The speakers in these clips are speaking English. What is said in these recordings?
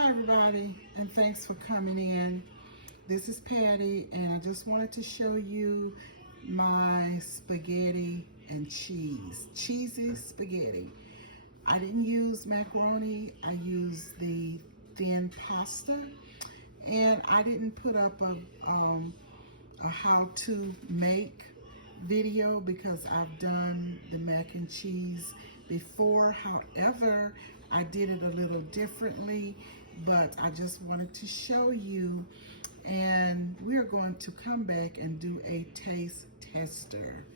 Hi everybody, and thanks for coming in. This is Patti, and I just wanted to show you my spaghetti and cheesy spaghetti. I didn't use macaroni, I used the thin pasta, and I didn't put up a how to make video because I've done the mac and cheese before. However, I did it a little differently, but I just wanted to show you, and we're going to come back and do a taste tester.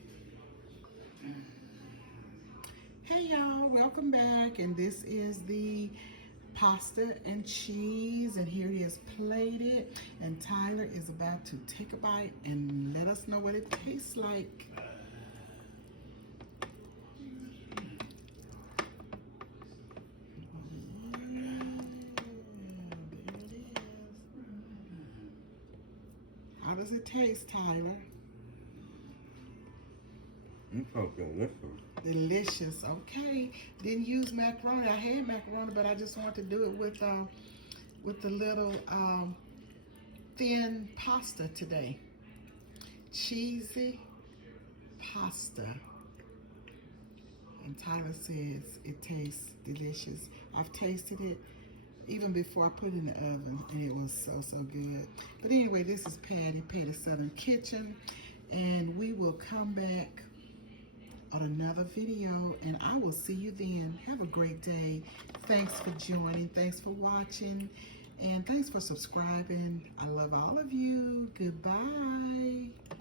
Hey y'all, welcome back, and this is the pasta and cheese, and here it is plated, and Tyler is about to take a bite and let us know what it tastes like. How does it taste, Tyler? It's so delicious. Delicious. Okay. Didn't use macaroni. I had macaroni, but I just wanted to do it with the little thin pasta today. Cheesy pasta. And Tyler says it tastes delicious. I've tasted it even before I put it in the oven, and it was so good. But anyway, this is Patty's Southern Kitchen, and we will come back on another video, and I will see you then. Have a great day. Thanks for joining. Thanks for watching, and thanks for subscribing. I love all of you. Goodbye.